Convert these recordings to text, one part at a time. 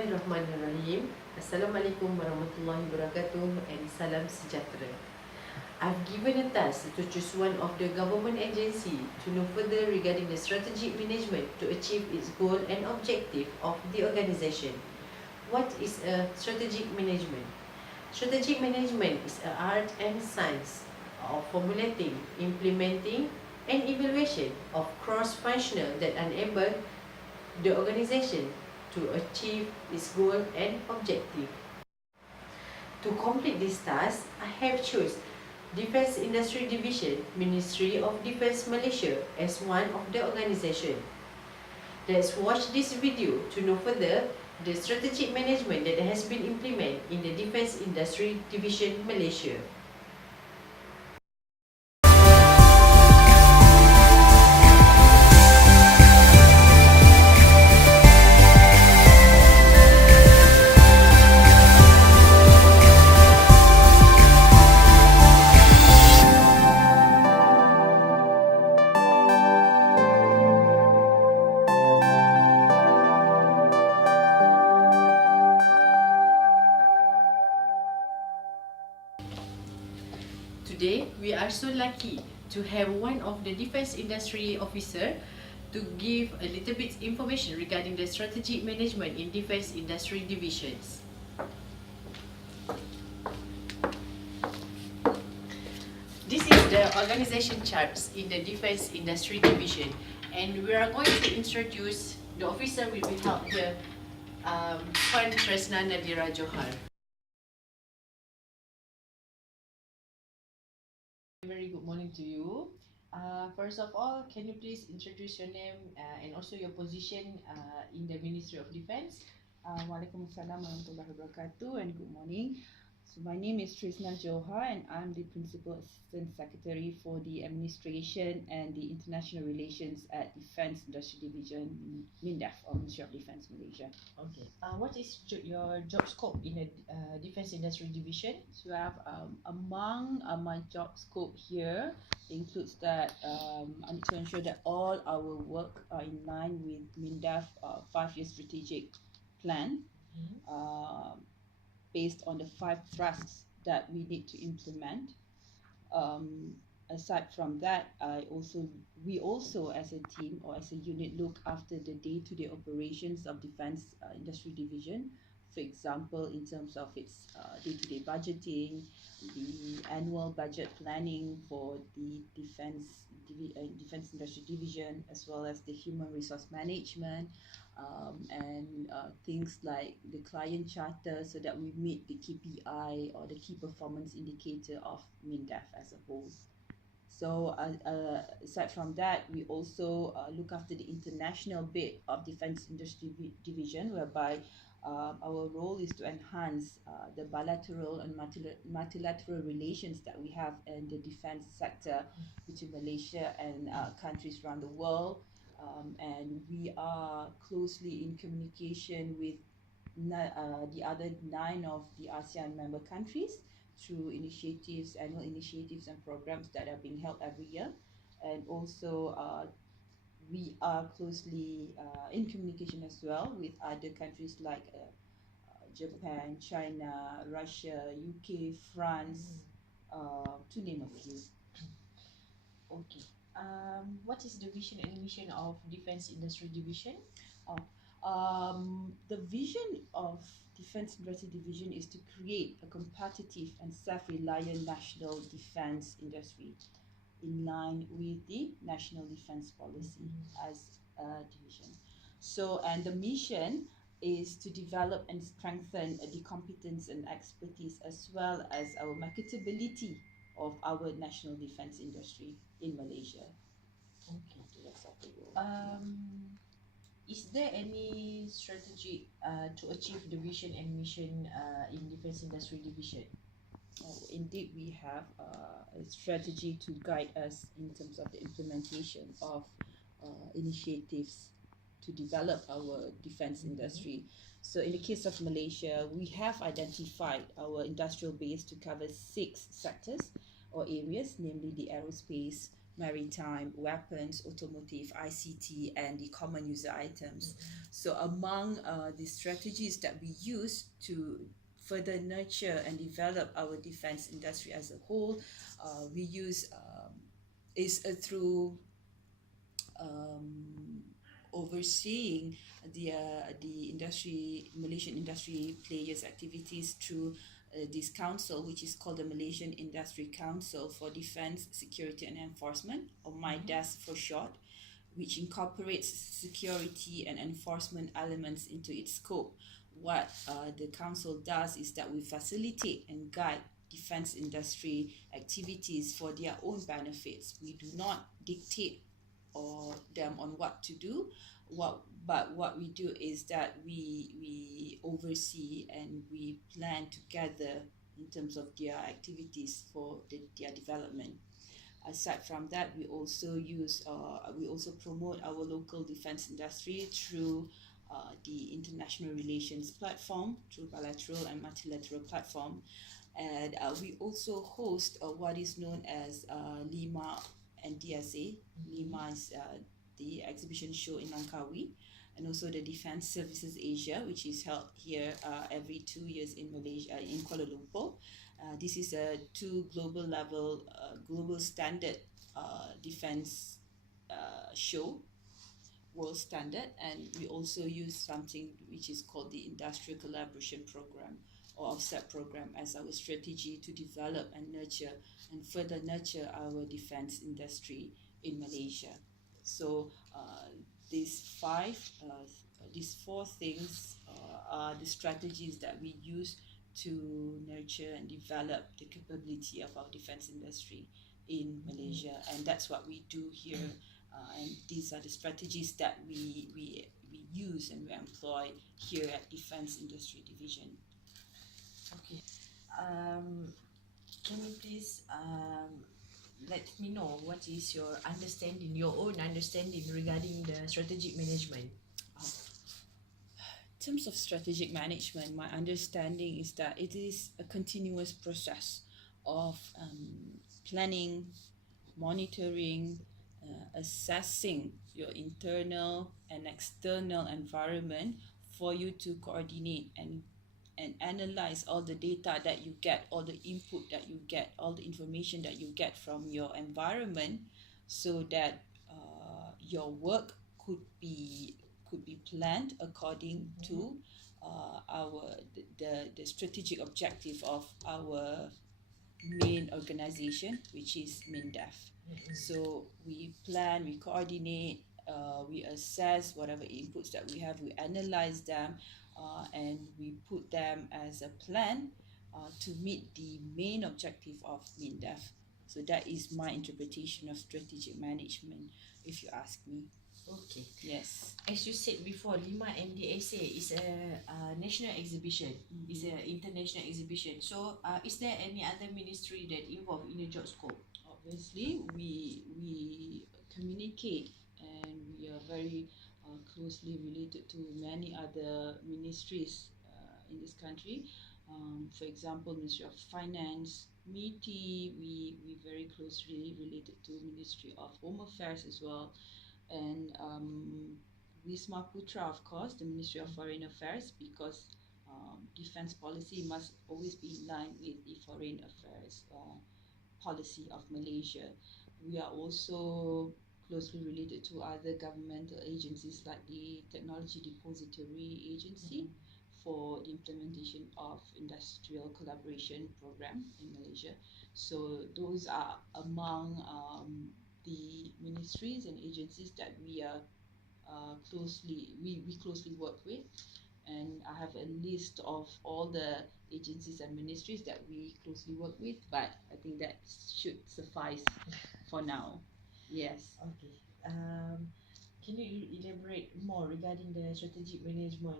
Bismillahirrahmanirrahim. Assalamualaikum warahmatullahi wabarakatuh and salam sejahtera. I've given a task to choose one of the government agency to know further regarding the strategic management to achieve its goal and objective of the organization. What is a strategic management? Strategic management is an art and science of formulating, implementing, and evaluation of cross-functional that enable the organization to achieve its goal and objective. To complete this task, I have chosen Defence Industry Division, Ministry of Defence Malaysia as one of the organisation. Let's watch this video to know further the strategic management that has been implemented in the Defence Industry Division Malaysia. Today, we are so lucky to have one of the defence industry officer to give a little bit information regarding the strategic management in defence industry divisions. This is the organization charts in the defence industry division, and we are going to introduce the officer will be help the Treesna Nadira Johar. Very good morning to you. First of all, can you please introduce your name and also your position in the Ministry of Defence? Waalaikumsalam warahmatullahi wabarakatuh and good morning. So my name is Treesna Johar and I'm the Principal Assistant Secretary for the Administration and the International Relations at Defence Industry Division, MINDEF, or Ministry of Defence Malaysia. Okay. What is your job scope in the Defence Industry Division? So I have among my job scope here includes that I need to ensure that all our work are in line with MINDEF 5-year strategic plan. Based on the 5 thrusts that we need to implement. Aside from that, we also as a team or as a unit look after the day-to-day operations of Defence Industry Division. For example, in terms of its day-to-day budgeting, the annual budget planning for the Defence Industry Division, as well as the human resource management, and things like the client charter, so that we meet the KPI or the key performance indicator of MINDEF as a whole. So aside from that, we also look after the international bit of Defence Industry Division, whereby our role is to enhance the bilateral and multilateral relations that we have in the defence sector between Malaysia and countries around the world. And we are closely in communication with the other 9 of the ASEAN member countries through annual initiatives and programs that are being held every year. And also we are closely in communication as well with other countries like Japan, China, Russia, UK, France, to name a few. Okay. What is the vision and mission of Defence Industry Division? The vision of Defence Industry Division is to create a competitive and self-reliant national defence industry in line with the National Defence Policy as a division. So, and the mission is to develop and strengthen the competence and expertise as well as our marketability of our national defence industry in Malaysia. Okay. Is there any strategy to achieve the vision and mission in Defence Industry Division? Indeed, we have a strategy to guide us in terms of the implementation of initiatives to develop our defence industry. So in the case of Malaysia, we have identified our industrial base to cover 6 sectors or areas, namely the aerospace, maritime, weapons, automotive, ICT, and the common user items. So among the strategies that we use to further nurture and develop our defense industry as a whole, we use is through overseeing the industry Malaysian industry players activities through this council, which is called the Malaysian Industry Council for Defence, Security and Enforcement, or MIDAS for short, which incorporates security and enforcement elements into its scope. What the council does is that we facilitate and guide defence industry activities for their own benefits. We do not dictate or them on what to do. But what we do is that we oversee and we plan together in terms of their activities for their development. Aside from that, we also promote our local defense industry through the international relations platform, through bilateral and multilateral platform, and we also host what is known as Lima and DSA. Lima is the exhibition show in Langkawi, and also the Defence Services Asia, which is held here every 2 years in Malaysia, in Kuala Lumpur. This is a two global level, global standard defense show, world standard, and we also use something which is called the Industrial Collaboration Program or Offset Program as our strategy to develop and nurture and further nurture our defense industry in Malaysia. So these four things are the strategies that we use to nurture and develop the capability of our defense industry in Malaysia, and that's what we do here. And these are the strategies that we use and we employ here at Defence Industry Division. Okay. Can you please let me know what is your understanding, your own understanding regarding the strategic management? In terms of strategic management, my understanding is that it is a continuous process of planning, monitoring, assessing your internal and external environment for you to coordinate and analyze all the data that you get, all the input that you get, all the information that you get from your environment, so that your work could be planned according to the strategic objective of our main organization, which is MINDEF. So we plan, we coordinate, we assess whatever inputs that we have, we analyze them, and we put them as a plan to meet the main objective of MINDEF. So that is my interpretation of strategic management, if you ask me. Okay. Yes. As you said before, Lima MDSA is a national exhibition. It's an international exhibition. So, is there any other ministry that involved in the job scope? Obviously, we communicate and we are very closely related to many other ministries in this country. For example, Ministry of Finance, MITI, we very closely related to Ministry of Home Affairs as well, and Wisma Putra, of course, the Ministry of Foreign Affairs, because defense policy must always be in line with the foreign affairs policy of Malaysia. We are also closely related to other governmental agencies like the Technology Depository Agency for the implementation of industrial collaboration program in Malaysia. So those are among the ministries and agencies that we are we closely work with, and I have a list of all the agencies and ministries that we closely work with, but I think that should suffice for now. Yes. Okay. Can you elaborate more regarding the strategic management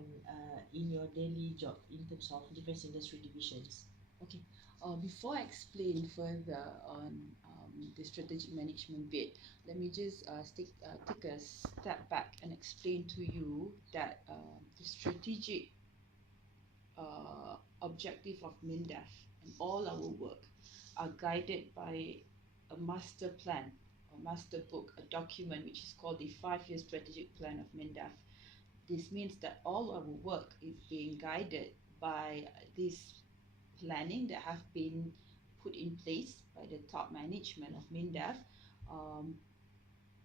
in your daily job in terms of defense industry divisions? Okay. Before I explain further on the strategic management bit, let me just take a step back and explain to you that the strategic objective of MINDEF and all our work are guided by a master plan or master book, a document which is called the 5-year strategic plan of MINDEF. This means that all our work is being guided by this planning that have been put in place by the top management of MINDEF,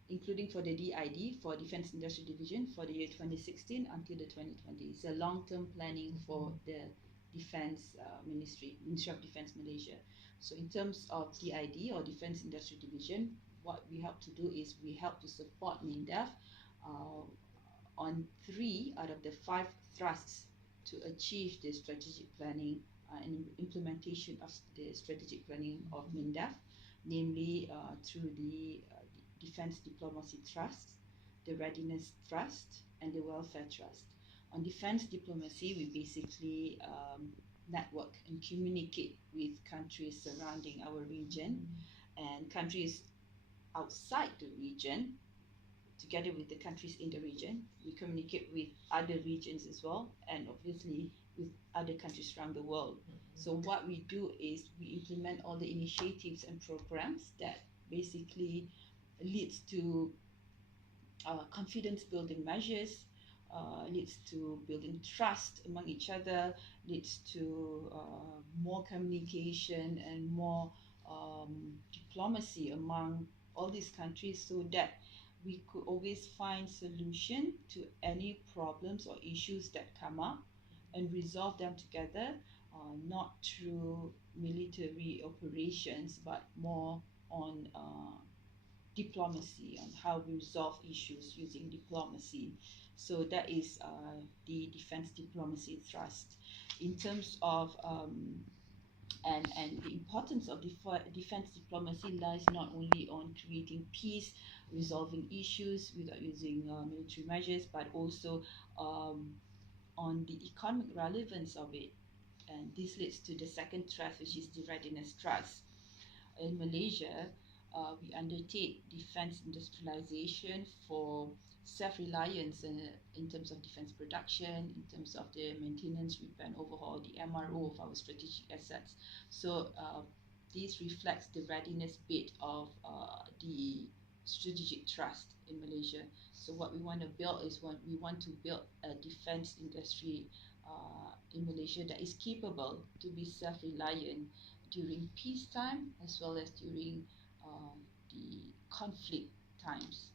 including for the DID, for Defence Industry Division, for the year 2016 until the 2020. It's a long-term planning for the Defence Ministry of Defence Malaysia. So in terms of DID or Defence Industry Division, what we help to do is we help to support MINDEF on 3 out of the 5 thrusts to achieve the strategic planning and implementation of the strategic planning of MINDEF, namely through the Defence Diplomacy Trust, the Readiness Trust, and the Welfare Trust. On defence diplomacy, we basically network and communicate with countries surrounding our region and countries outside the region. Together with the countries in the region, we communicate with other regions as well, and obviously with other countries around the world. So what we do is we implement all the initiatives and programs that basically leads to confidence building measures, leads to building trust among each other, leads to more communication and more diplomacy among all these countries, so that we could always find solution to any problems or issues that come up and resolve them together, not through military operations, but more on diplomacy, on how we resolve issues using diplomacy. So that is the Defence Diplomacy Thrust. In terms of and the importance of defense diplomacy lies not only on creating peace, resolving issues without using military measures, but also on the economic relevance of it. And this leads to the second trust, which is the Readiness Trust. In Malaysia, we undertake defense industrialization for self-reliance in terms of defense production, in terms of the maintenance, repair and overhaul, the MRO of our strategic assets. So this reflects the readiness bit of the strategic trust in Malaysia. So what we want to build is we want to build a defense industry in Malaysia that is capable to be self-reliant during peacetime as well as during the conflict times.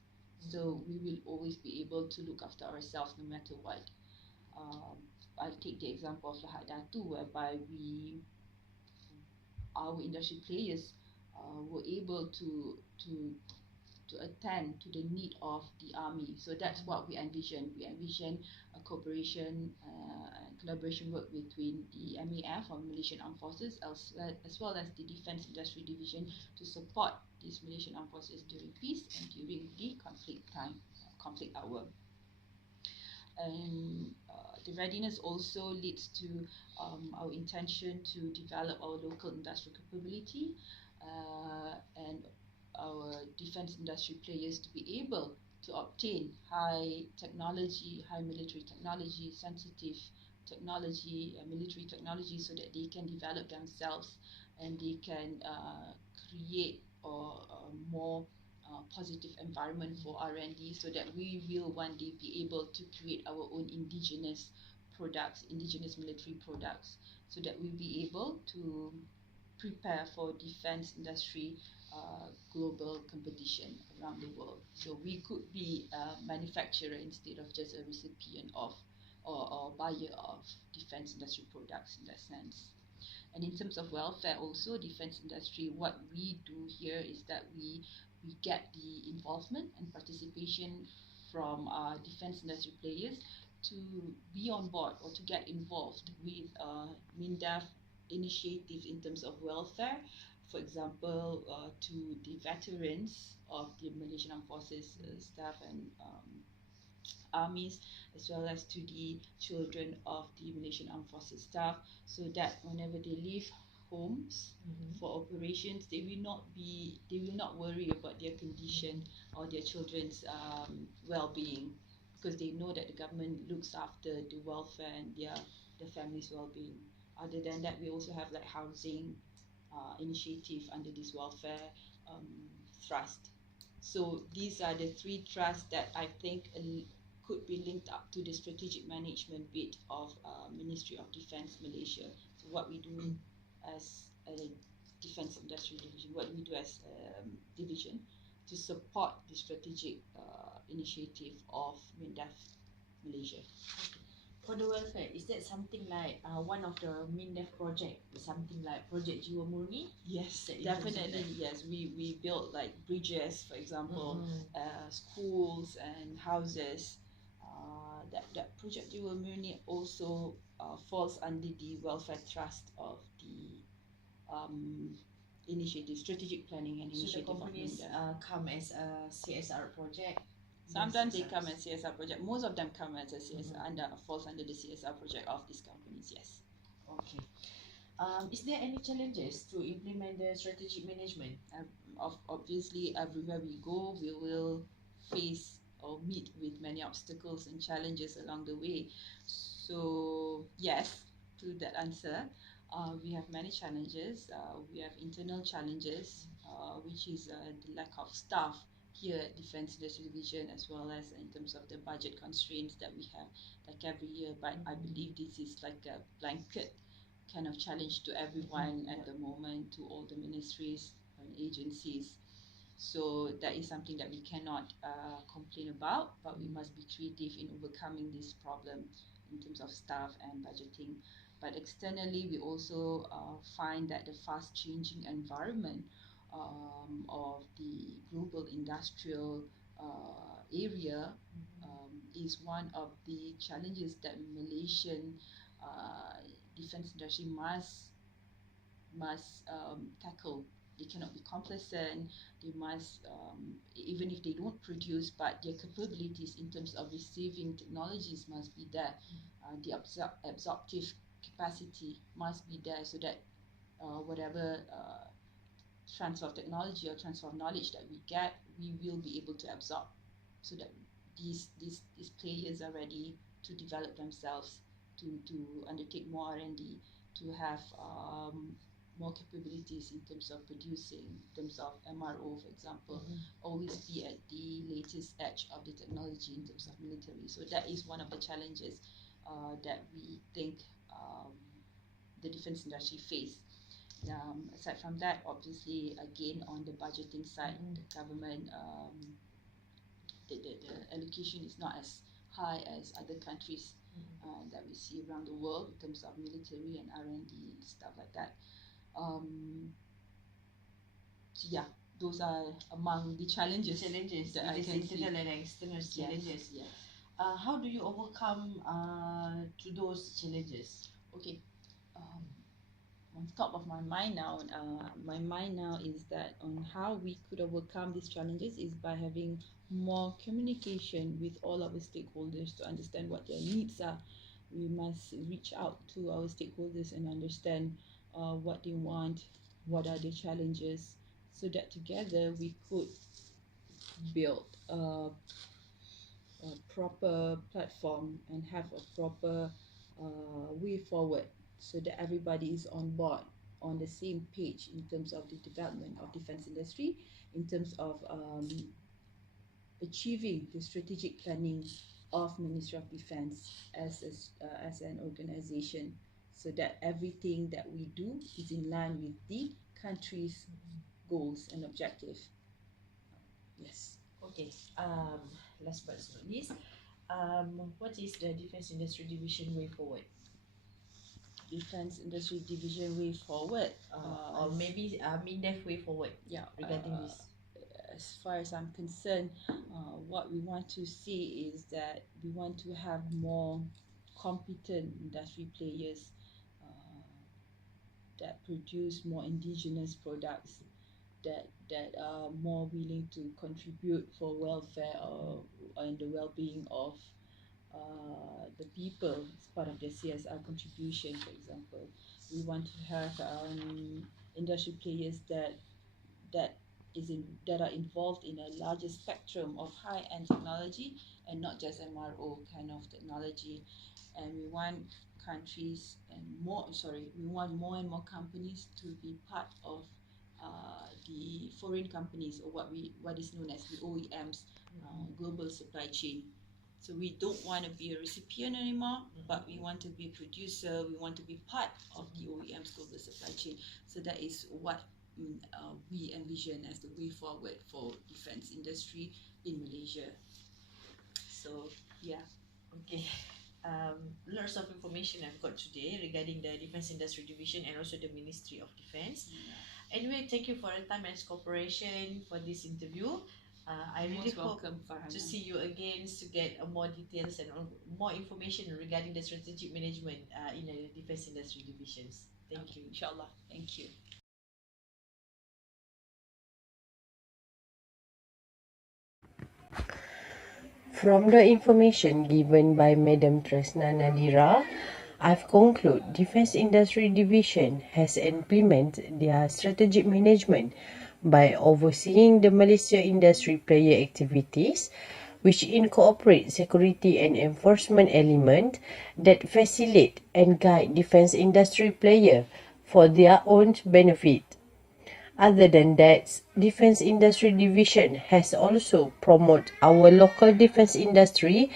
So we will always be able to look after ourselves no matter what. I take the example of Lahad Datu, whereby our industry players were able to attend to the need of the army. So that's what we envision. We envision a cooperation and collaboration work between the MAF or Malaysian Armed Forces as well as the Defence Industry Division to support these Malaysian Armed Forces during peace and during the conflict hour. And the readiness also leads to our intention to develop our local industrial capability and our defense industry players to be able to obtain high technology, high military technology, sensitive technology, military technology, so that they can develop themselves and they can create a more positive environment for R&D, so that we will one day be able to create our own indigenous products, indigenous military products, so that we'll be able to prepare for defense industry global competition around the world. So we could be a manufacturer instead of just a recipient of or buyer of defense industry products in that sense. And in terms of welfare also, defense industry, what we do here is that we get the involvement and participation from defense industry players to be on board or to get involved with MINDEF initiatives in terms of welfare. For example, to the veterans of the Malaysian Armed Forces staff and armies, as well as to the children of the Malaysian Armed Forces staff, so that whenever they leave homes for operations, they will not worry about their condition or their children's well-being, because they know that the government looks after the welfare and their family's well-being. Other than that, we also have like housing initiative under this welfare thrust. So these are the three trusts that I think could be linked up to the strategic management bit of Ministry of Defence Malaysia. So what we do as a defence industry division, what we do as a division to support the strategic initiative of MINDEF Malaysia. For the welfare, is that something like one of the MINDEF project, something like Project Jiwa Murni? Yes, That definitely. Yes, we built like bridges, for example, schools and houses. That Project Jiwa Murni also falls under the welfare trust of the initiative, strategic planning and So the initiative of companies MINDEF. come as a CSR project. Sometimes they CSRs. come as CSR project. Most of them come as a CSR falls under the CSR project of these companies. Yes. Okay. Is there any challenges to implement the strategic management? Obviously, everywhere we go, we will face or meet with many obstacles and challenges along the way. So, yes, to that answer, we have many challenges. We have internal challenges, which is the lack of staff here at Defence Industry Division, as well as in terms of the budget constraints that we have, like every year. But I believe this is like a blanket kind of challenge to everyone at the moment, to all the ministries and agencies. So that is something that we cannot complain about, but we must be creative in overcoming this problem in terms of staff and budgeting. But externally, we also find that the fast changing environment of the global industrial area is one of the challenges that Malaysian defence industry must tackle. They cannot be complacent. They must, even if they don't produce, but their capabilities in terms of receiving technologies must be there. The absorptive capacity must be there, so that whatever transfer of technology or transfer of knowledge that we get, we will be able to absorb, so that these players are ready to develop themselves, to undertake more R&D, to have more capabilities in terms of producing, in terms of MRO, for example, always be at the latest edge of the technology in terms of military. So that is one of the challenges that we think the defense industry face. Aside from that, obviously, again, on the budgeting side, the government, the allocation is not as high as other countries that we see around the world in terms of military and R&D and stuff like that. So yeah, those are among the challenges. That I can internal and external challenges. Yes. How do you overcome to those challenges? Okay. On top of my mind now, is that on how we could overcome these challenges is by having more communication with all our stakeholders to understand what their needs are. We must reach out to our stakeholders and understand what they want, what are the challenges, so that together we could build a proper platform and have a proper way forward, so that everybody is on board, on the same page in terms of the development of defense industry, in terms of achieving the strategic planning of Ministry of Defence as an organization, so that everything that we do is in line with the country's goals and objectives. Yes. Okay. Last but not least, what is the Defence Industry Division way forward? Defence Industry Division way forward, or maybe MINDEF way forward. Yeah, regarding this. As far as I'm concerned, what we want to see is that we want to have more competent industry players that produce more indigenous products, that are more willing to contribute for welfare and the well-being of the people as part of their CSR contribution, for example. We want to have industry players that are involved in a larger spectrum of high-end technology and not just MRO kind of technology. And we want we want more and more companies to be part of the foreign companies, or what is known as the OEMs, global supply chain. So we don't want to be a recipient anymore, but we want to be a producer. We want to be part of the OEM's global supply chain. So that is what we envision as the way forward for defence industry in Malaysia. So yeah. Okay. Lots of information I've got today regarding the Defence Industry Division and also the Ministry of Defence. Anyway, thank you for your time and cooperation for this interview. I really hope to see you again to get more details and more information regarding the strategic management in the Defence Industry Divisions. Thank you. Inshallah. Thank you. From the information given by Madam Treesna Nadira, I've concluded Defence Industry Division has implemented their strategic management by overseeing the Malaysia industry player activities, which incorporate security and enforcement element that facilitate and guide defence industry player for their own benefit. Other than that, Defence Industry Division has also promoted our local defence industry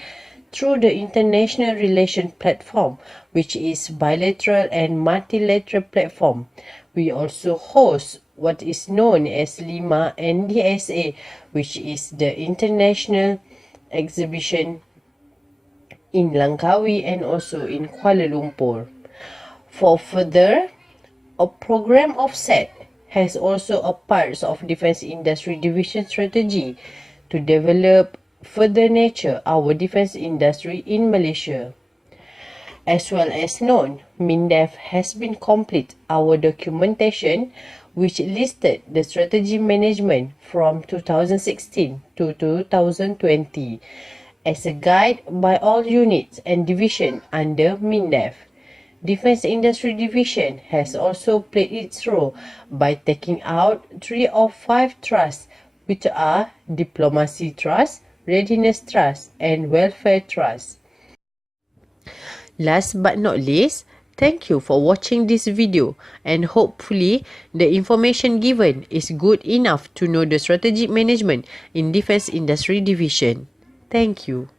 through the international relation platform, which is bilateral and multilateral platform. We also host what is known as Lima NDSA, which is the international exhibition in Langkawi and also in Kuala Lumpur. For further, a program offset has also a part of Defence Industry Division strategy to develop further nurture our defence industry in Malaysia. As well as known, MINDEF has been complete our documentation which listed the strategy management from 2016 to 2020 as a guide by all units and division under MINDEF. Defence Industry Division has also played its role by taking out 3 of 5 trusts, which are Diplomacy Trust, Readiness Trust, and Welfare Trust. Last but not least, thank you for watching this video, and hopefully the information given is good enough to know the strategic management in Defence Industry Division. Thank you.